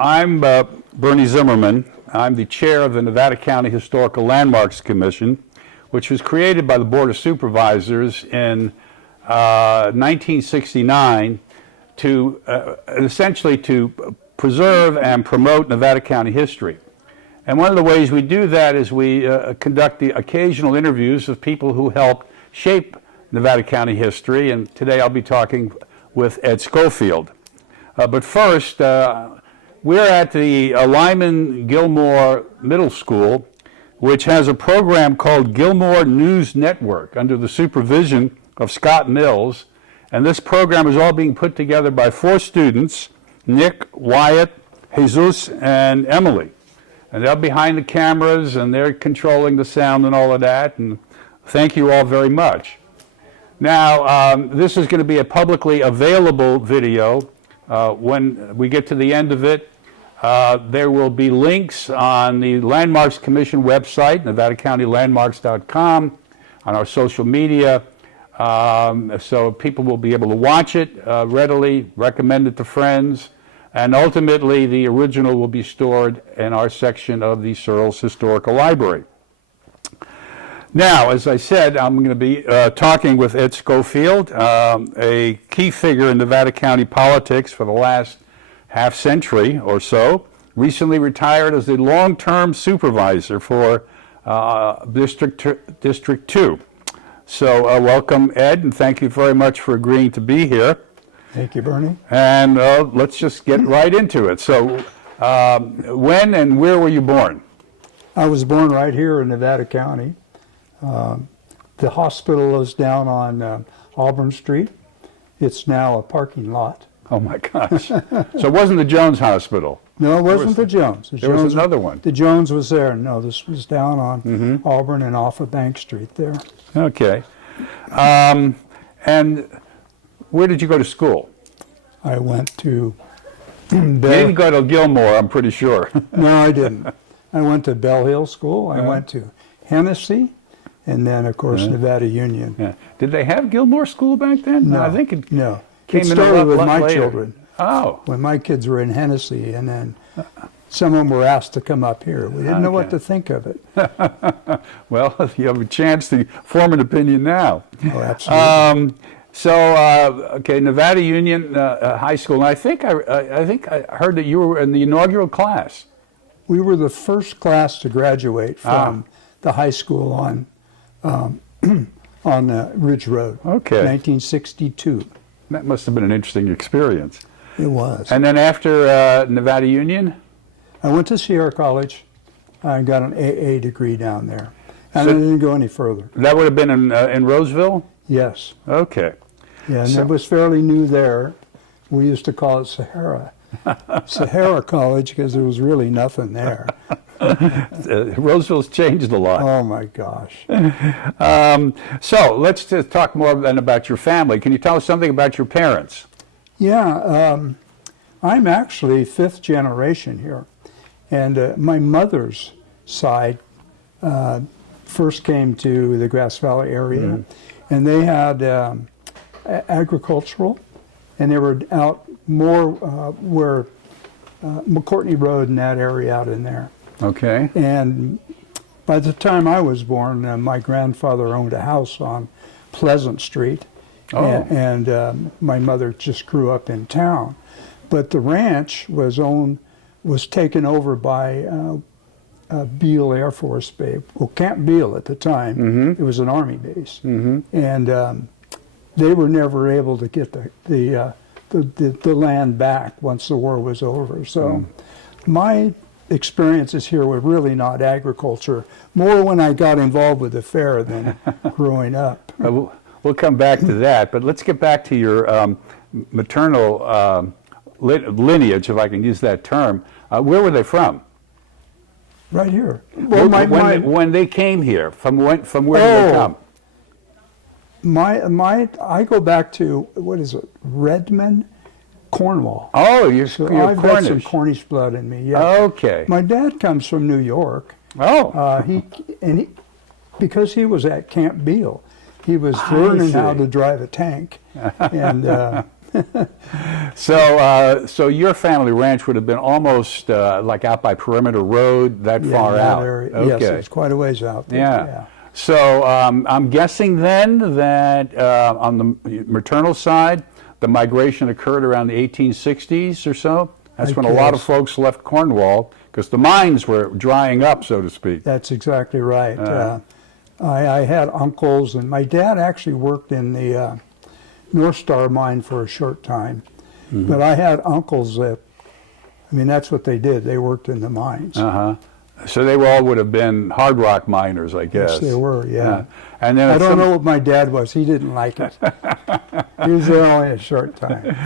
I'm Bernie Zimmerman. I'm the chair of the Nevada County Historical Landmarks Commission, which was created by the Board of Supervisors in 1969 to essentially to preserve and promote Nevada County history. And one of the ways we do that is we conduct the occasional interviews of people who helped shape Nevada County history, and today I'll be talking with Ed Scofield. But first, we're at the Lyman Gilmore Middle School, which has a program called Gilmore News Network under the supervision of Scott Mills. And this program is all being put together by 4 students, Nick, Wyatt, Jesus, and Emily. And they're behind the cameras, and they're controlling the sound and all of that. And thank you all very much. Now, this is going to be a publicly available video. When we get to the end of it, there will be links on the Landmarks Commission website, nevadacountylandmarks.com, on our social media, so people will be able to watch it readily, recommend it to friends, and ultimately the original will be stored in our section of the Searles Historical Library. Now, as I said, I'm going to be talking with Ed Scofield, a key figure in Nevada County politics for the last half century or so, recently retired as the long-term supervisor for District II. So welcome, Ed, and thank you very much for agreeing to be here. Thank you, Bernie. And let's just get right into it. So when and where were you born? I was born right here in Nevada County. The hospital is down on Auburn Street. It's now a parking lot. Oh my gosh. So it wasn't the Jones Hospital? No, it wasn't the Jones. There was another one. The Jones was there. No, this was down on Auburn and off of Bank Street there. Okay. And where did you go to school? I went to You didn't go to Gilmore, I'm pretty sure. No, I didn't. I went to Bell Hill School. I went to Hennessy, and then, of course, Nevada Union. Yeah. Did they have Gilmore School back then? No, I think it no. came It in started with my later. children. Oh. When my kids were in Hennessy, and then some of them were asked to come up here. We didn't know what to think of it. Well, you have a chance to form an opinion now. Oh, absolutely. Okay, Nevada Union High School. And I think I heard that you were in the inaugural class. We were the first class to graduate from the high school on Ridge Road. Okay. 1962. That must have been an interesting experience. It was. And then after Nevada Union? I went to Sierra College. I got an AA degree down there. And I didn't go any further. That would have been in Roseville? Yes. Okay. Yeah, and it was fairly new there. We used to call it Sahara. Sahara College, because there was really nothing there. Roseville's changed a lot. Oh my gosh. So let's just talk more then about your family. Can you tell us something about your parents? Yeah, I'm actually 5th generation here. And my mother's side first came to the Grass Valley area, and they had agricultural, and they were out more where McCourtney Road and that area out in there. Okay. And by the time I was born, my grandfather owned a house on Pleasant Street, and my mother just grew up in town. But the ranch was taken over by Beale Air Force Base, well, Camp Beale at the time. It was an Army base, and they were never able to get the land back once the war was over. So my experiences here were really not agriculture, more when I got involved with the fair than growing up. We'll come back to that, but let's get back to your maternal lineage, if I can use that term. Where were they from? Right here. Well, when they came here, from where did they come? I go back to, what is it, Redmond, Cornwall. Oh, you're I've Cornish. got some Cornish blood in me. Yeah. Okay. My dad comes from New York. Oh. Because he was at Camp Beale, he was learning how to drive a tank, and So your family ranch would have been almost like out by Perimeter Road, that Yeah, far that out. area. Okay. Yes, it's quite a ways out there. Yeah. So I'm guessing then that on the maternal side, the migration occurred around the 1860s or so. That's when a lot of folks left Cornwall because the mines were drying up, so to speak. That's exactly right. I had uncles, and my dad actually worked in the North Star mine for a short time. But I had uncles that, I mean, that's what they did. They worked in the mines. So they all would have been hard rock miners, I guess. Yes, they were, yeah. And then I don't know what my dad was. He didn't like it. He was there only a short time.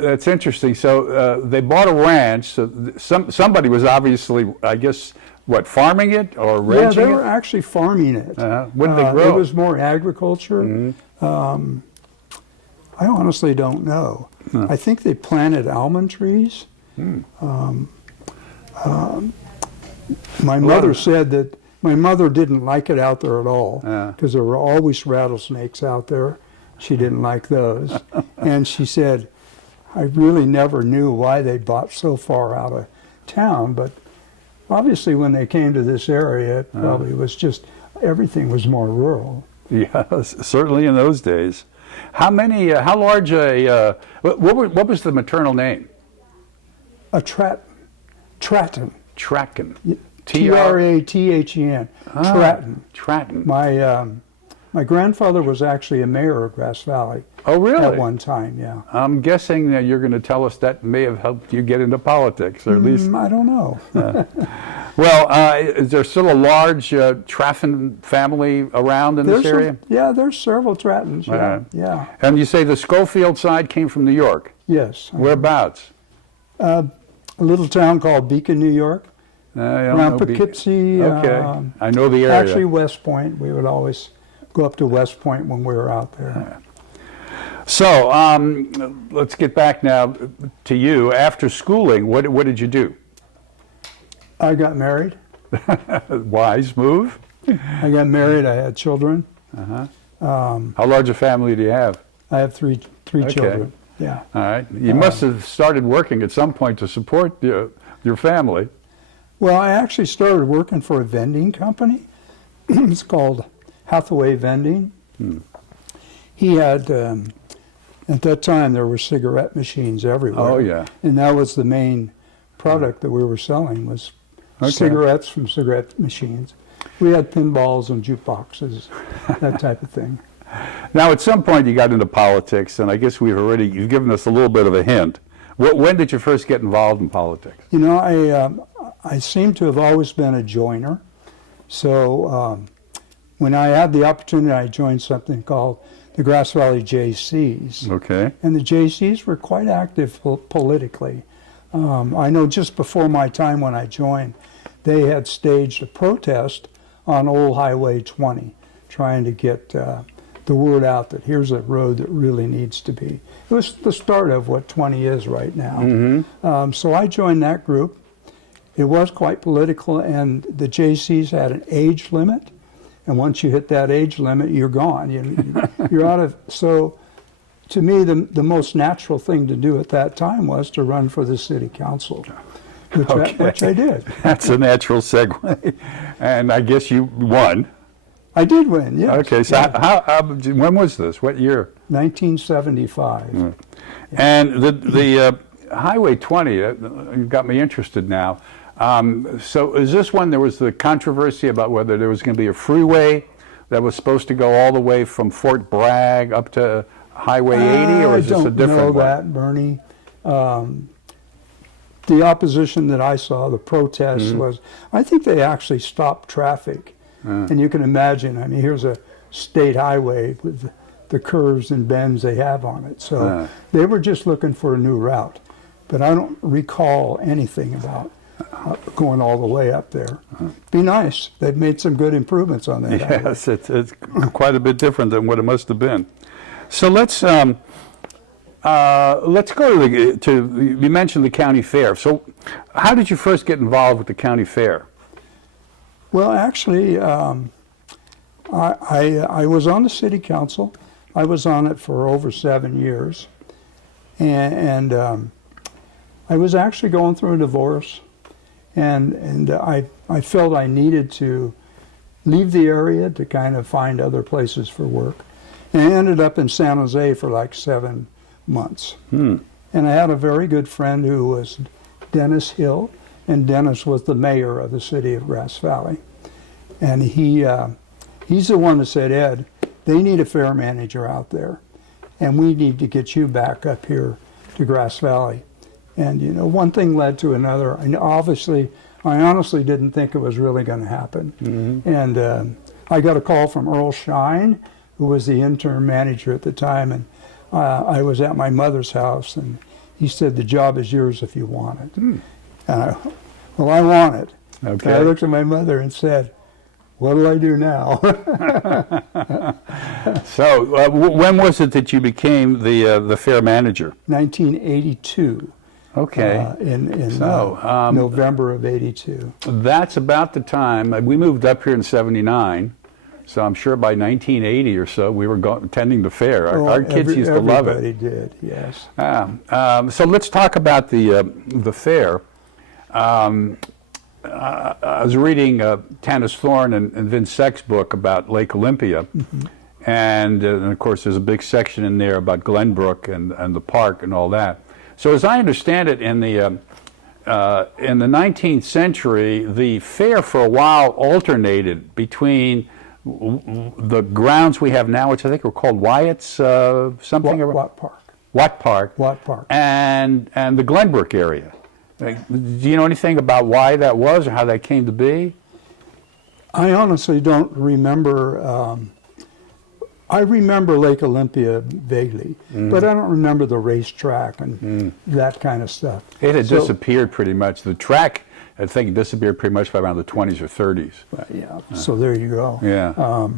That's interesting. So they bought a ranch. So somebody was obviously, I guess, what, farming it or ranching Yeah, they it? were actually farming it. What did they grow? It was more agriculture. I honestly don't know. I think they planted almond trees. My mother said that my mother didn't like it out there at all because there were always rattlesnakes out there. She didn't like those. And she said, I really never knew why they bought so far out of town, but obviously when they came to this area, it probably was just, everything was more rural. Yeah, certainly in those days. How large what was the maternal name? A Tratton. Tratton. T-R-A-T-H-E-N. Tratton. Tratton. My grandfather was actually a mayor of Grass Valley. Oh, really? At one time, yeah. I'm guessing that you're going to tell us that may have helped you get into politics, or at least... I don't know. Well, is there still a large Traffin family around in this area? There's several Trattons, yeah. And you say the Scofield side came from New York? Yes. Whereabouts? A little town called Beacon, New York. Around Poughkeepsie. Okay, I know the area. Actually, West Point. We would always go up to West Point when we were out there. So let's get back now to you. After schooling, what did you do? I got married. Wise move. I got married. I had children. How large a family do you have? I have three children. Yeah. All right. You must have started working at some point to support your family. Well, I actually started working for a vending company. It's called Hathaway Vending. He had, at that time, there were cigarette machines everywhere. Oh, yeah. And that was the main product that we were selling was cigarettes from cigarette machines. We had pinballs and jukeboxes, that type of thing. Now, at some point, you got into politics, and I guess you've given us a little bit of a hint. When did you first get involved in politics? You know, I seem to have always been a joiner. So when I had the opportunity, I joined something called the Grass Valley JCs. Okay. And the JCs were quite active politically. I know just before my time when I joined, they had staged a protest on Old Highway 20, trying to get the word out that here's a road that really needs to be. It was the start of what 20 is right now. So I joined that group. It was quite political, and the JCs had an age limit. And once you hit that age limit, you're gone. You're out of. So, to me, the most natural thing to do at that time was to run for the city council, which I did. That's a natural segue, and I guess you won. I did win. Yes. Okay. So, when was this? What year? 1975. And the Highway 20. You've got me interested now. So is this when there was the controversy about whether there was going to be a freeway that was supposed to go all the way from Fort Bragg up to Highway 80, or is this a different one? I don't know that, Bernie. The opposition that I saw, the protest was, I think they actually stopped traffic. And you can imagine, I mean, here's a state highway with the curves and bends they have on it. So they were just looking for a new route. But I don't recall anything about going all the way up there. Be nice. They've made some good improvements on that. Yes, it's quite a bit different than what it must have been. So let's go to you mentioned the county fair. So how did you first get involved with the county fair? Well, actually, I was on the city council. I was on it for over 7 years. And I was actually going through a divorce. And I felt I needed to leave the area to kind of find other places for work. And I ended up in San Jose for like 7 months. And I had a very good friend who was Dennis Hill, and Dennis was the mayor of the city of Grass Valley. And he's the one that said, Ed, they need a fair manager out there, and we need to get you back up here to Grass Valley. And you know, one thing led to another. And obviously, I honestly didn't think it was really going to happen. And I got a call from Earl Shine, who was the interim manager at the time, and I was at my mother's house, and he said, the job is yours if you want it. And I want it. Okay. And I looked at my mother and said, what do I do now? So, when was it that you became the fair manager? 1982. Okay. In November of 82. That's about the time. We moved up here in 79, so I'm sure by 1980 or so we were attending the fair. Our kids used to love it. Everybody did, yes. So let's talk about the fair. I was reading Tanis Thorne and Vince Seck's book about Lake Olympia, and of course there's a big section in there about Glenbrook and the park and all that. So as I understand it, in the 19th century, the fair for a while alternated between the grounds we have now, which I think are called Wyatt's something. Watt Park. Watt Park. Watt Park. And the Glenbrook area. Do you know anything about why that was or how that came to be? I honestly don't remember. I remember Lake Olympia vaguely, but I don't remember the racetrack and that kind of stuff. It had disappeared pretty much. The track, I think, disappeared pretty much by around the 20s or 30s. Yeah, so there you go. Yeah.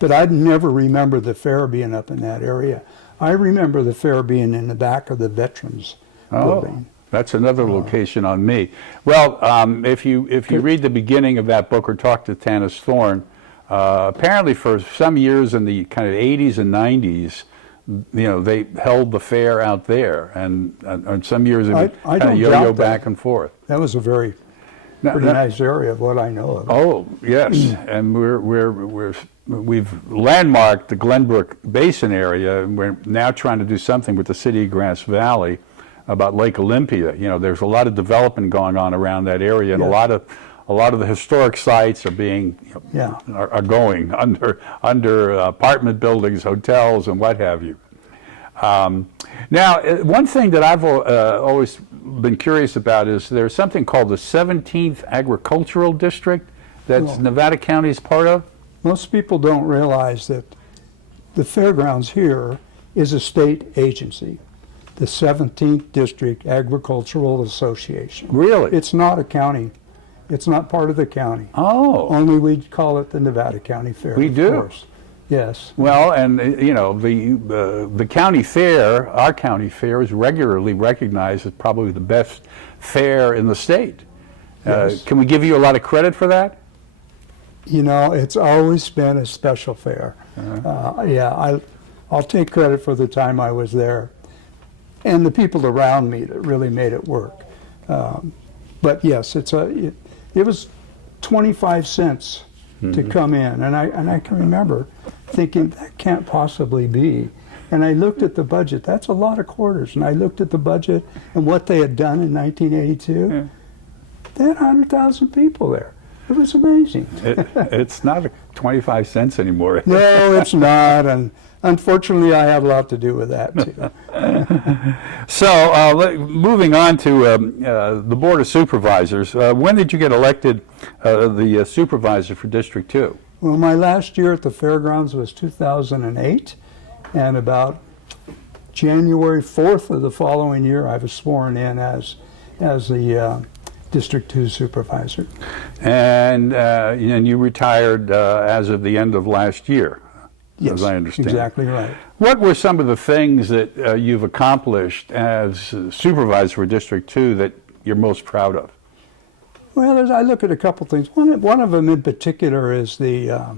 But I never remember the fair being up in that area. I remember the fair being in the back of the Veterans Building. That's another location on me. Well, if you read the beginning of that book or talk to Tanis Thorne, apparently for some years in the kind of 80s and 90s, you know, they held the fair out there, and some years it would kind of yo-yo back and forth. That was a pretty nice area of what I know of. Oh yes, and we've landmarked the Glenbrook Basin area, and we're now trying to do something with the city of Grass Valley about Lake Olympia. You know, there's a lot of development going on around that area, and a lot of the historic sites are being are going under apartment buildings, hotels, and what have you. Now, one thing that I've always been curious about is there's something called the 17th Agricultural District that Nevada County is part of. Most people don't realize that the fairgrounds here is a state agency, the 17th District Agricultural Association. Really? It's not a county. It's not part of the county. Oh. Only we call it the Nevada County Fair. We do? Of course. Yes. Well, and you know, the county fair, our county fair, is regularly recognized as probably the best fair in the state. Yes. Can we give you a lot of credit for that? You know, it's always been a special fair. I'll take credit for the time I was there, and the people around me that really made it work. But yes, it was 25 cents to come in, and I can remember thinking that can't possibly be. And I looked at the budget. That's a lot of quarters. And I looked at the budget and what they had done in 1982. They had 100,000 people there. It was amazing. It's not 25 cents anymore. No, it's not. And unfortunately, I had a lot to do with that, too. So, moving on to the Board of Supervisors, when did you get elected the supervisor for District 2? Well, my last year at the fairgrounds was 2008, and about January 4th of the following year, I was sworn in as the District II Supervisor. And you retired as of the end of last year, yes, as I understand. Exactly right. What were some of the things that you've accomplished as supervisor for District 2 that you're most proud of? Well, I look at a couple things. One of them in particular is the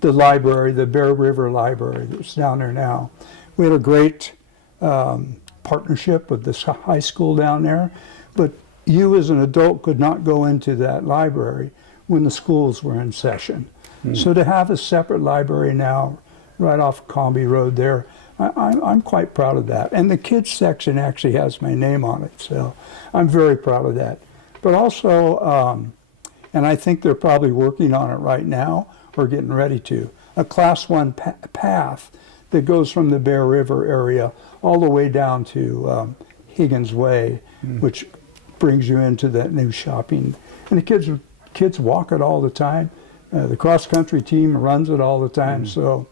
the library, the Bear River Library that's down there now. We had a great partnership with this high school down there, but you as an adult could not go into that library when the schools were in session. So to have a separate library now right off Combie Road there, I'm quite proud of that. And the kids section actually has my name on it, so I'm very proud of that. But also, and I think they're probably working on it right now or getting ready to, a Class 1 path that goes from the Bear River area all the way down to Higgins Way, which brings you into that new shopping. And the kids walk it all the time. The cross-country team runs it all the time, so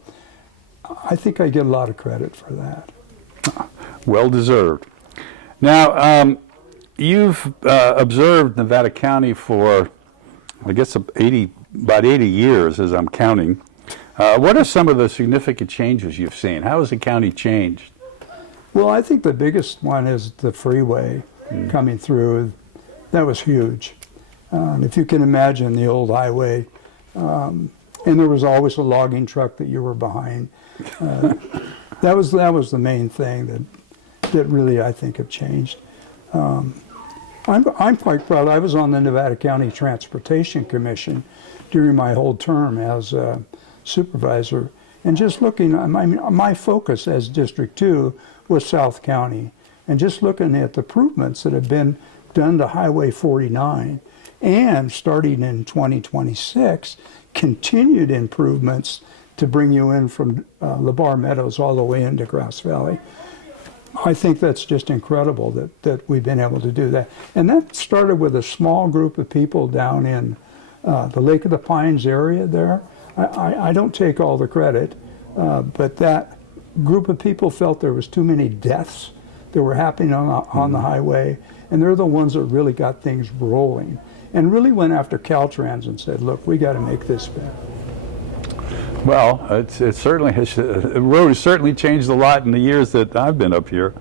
I think I get a lot of credit for that. Well deserved. Now, you've observed Nevada County for, I guess, about 80 years, as I'm counting. What are some of the significant changes you've seen? How has the county changed? Well, I think the biggest one is the freeway coming through. That was huge. If you can imagine the old highway, and there was always a logging truck that you were behind. That was the main thing that really I think have changed. I'm quite proud. I was on the Nevada County Transportation Commission during my whole term as a supervisor, and just looking, my focus as District II was South County, and just looking at the improvements that have been done to Highway 49, and starting in 2026, continued improvements to bring you in from LeBar Meadows all the way into Grass Valley. I think that's just incredible that we've been able to do that. And that started with a small group of people down in the Lake of the Pines area there. I don't take all the credit, but that group of people felt there was too many deaths that were happening on the highway, and they're the ones that really got things rolling and really went after Caltrans and said, look, we got to make this better. Well, it certainly has, the road has certainly changed a lot in the years that I've been up here.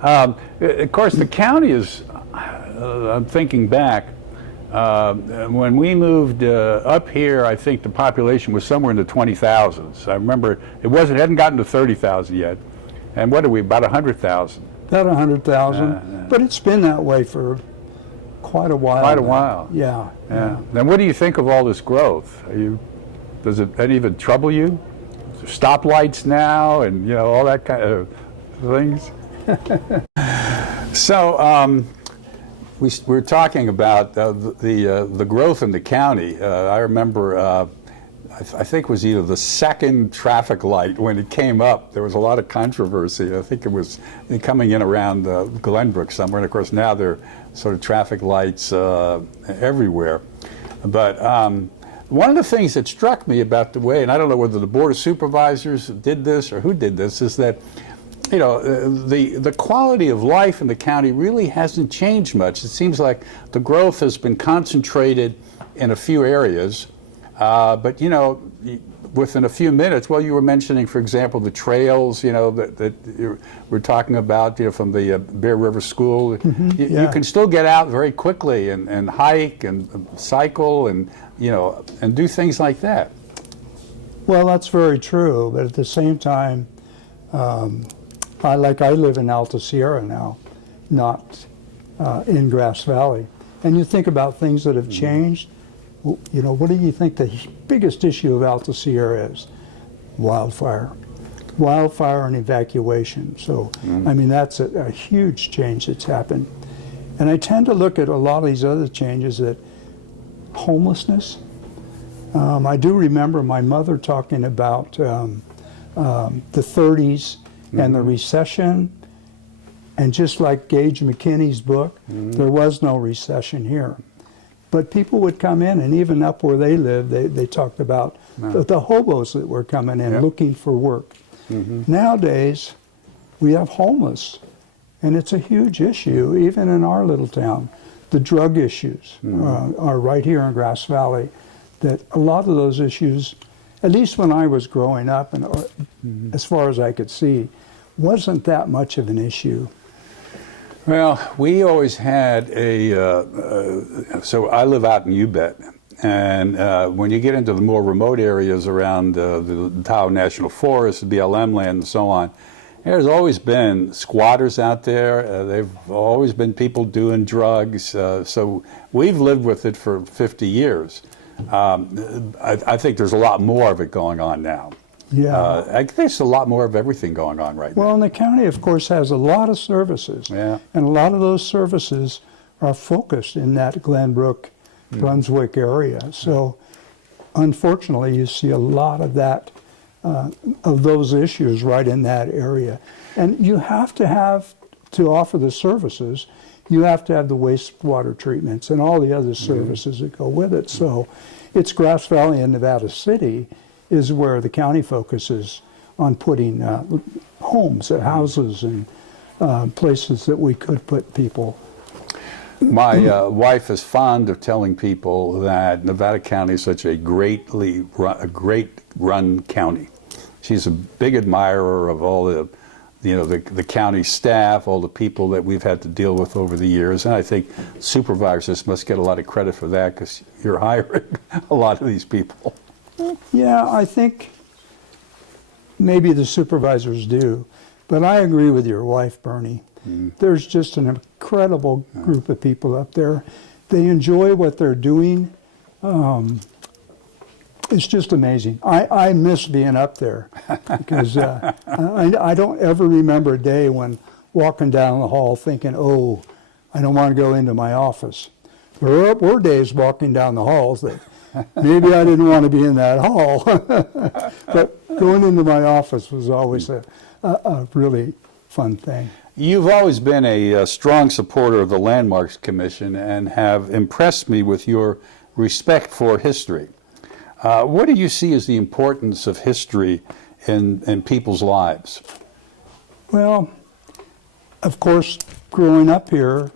Of course, the county is, I'm thinking back, when we moved up here, I think the population was somewhere in the 20,000s. I remember it hadn't gotten to 30,000 yet. And what are we, about 100,000? About 100,000, but it's been that way for quite a while. Quite a while. Yeah. Then what do you think of all this growth? Does it any of it trouble you? Stoplights now, and all that kind of things. So we're talking about the growth in the county. I remember, I think it was either the second traffic light when it came up. There was a lot of controversy. I think it was coming in around Glenbrook somewhere, and of course now there are sort of traffic lights everywhere. But one of the things that struck me about the way, and I don't know whether the Board of Supervisors did this or who did this, is that the quality of life in the county really hasn't changed much. It seems like the growth has been concentrated in a few areas, but within a few minutes, well, you were mentioning, for example, the trails, that we're talking about, from the Bear River School. You can still get out very quickly and hike and cycle and do things like that. Well, that's very true, but at the same time, I live in Alta Sierra now, not in Grass Valley. And you think about things that have changed. What do you think the biggest issue of Alta Sierra is? Wildfire and evacuation. So, that's a huge change that's happened. And I tend to look at a lot of these other changes, that homelessness. I do remember my mother talking about the 30s and the recession. And just like Gage McKinney's book, there was no recession here. But people would come in, and even up where they live, they talked about the hobos that were coming in looking for work. Nowadays, we have homeless, and it's a huge issue, even in our little town. The drug issues are right here in Grass Valley, that a lot of those issues, at least when I was growing up, and as far as I could see, wasn't that much of an issue. Well, we always had so I live out in Ubet, And when you get into the more remote areas around the Tahoe National Forest, the BLM land, and so on, there's always been squatters out there. They've always been people doing drugs. So we've lived with it for 50 years. I think there's a lot more of it going on now. Yeah. I think there's a lot more of everything going on right now. Well, and the county, of course, has a lot of services. Yeah. And a lot of those services are focused in that Glenbrook, Brunswick area. So, unfortunately, you see a lot of that, of those issues right in that area. And you have, to offer the services, you have to have the wastewater treatments and all the other services that go with it. So, it's Grass Valley and Nevada City is where the county focuses on putting homes, houses, and places that we could put people. My wife is fond of telling people that Nevada County is such a great run county. She's a big admirer of all the county staff, all the people that we've had to deal with over the years, and I think supervisors must get a lot of credit for that because you're hiring a lot of these people. Yeah, I think maybe the supervisors do, but I agree with your wife, Bernie. There's just an incredible group of people up there. They enjoy what they're doing. It's just amazing. I miss being up there because I don't ever remember a day when walking down the hall thinking, oh, I don't want to go into my office. There were days walking down the halls that maybe I didn't want to be in that hall. But going into my office was always a really fun thing. You've always been a strong supporter of the Landmarks Commission and have impressed me with your respect for history. What do you see as the importance of history in people's lives? Well, of course, growing up here,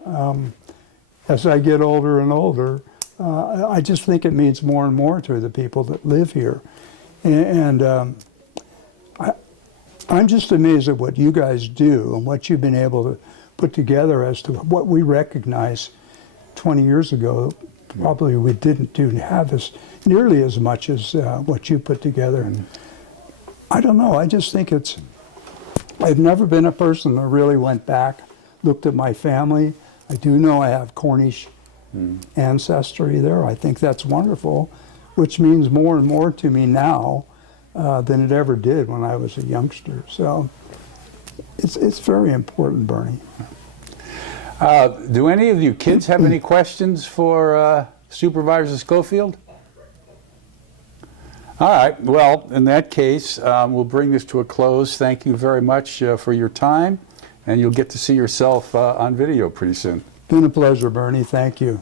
as I get older and older, I just think it means more and more to the people that live here. And I'm just amazed at what you guys do and what you've been able to put together as to what we recognize 20 years ago. Probably we didn't have as nearly as much as what you put together. And I don't know, I just think I've never been a person that really went back, looked at my family. I do know I have Cornish ancestry there. I think that's wonderful, which means more and more to me now than it ever did when I was a youngster. So it's very important, Bernie. Do any of you kids have any questions for Supervisor Scofield? All right, well, in that case, we'll bring this to a close. Thank you very much for your time, and you'll get to see yourself on video pretty soon. Been a pleasure, Bernie. Thank you.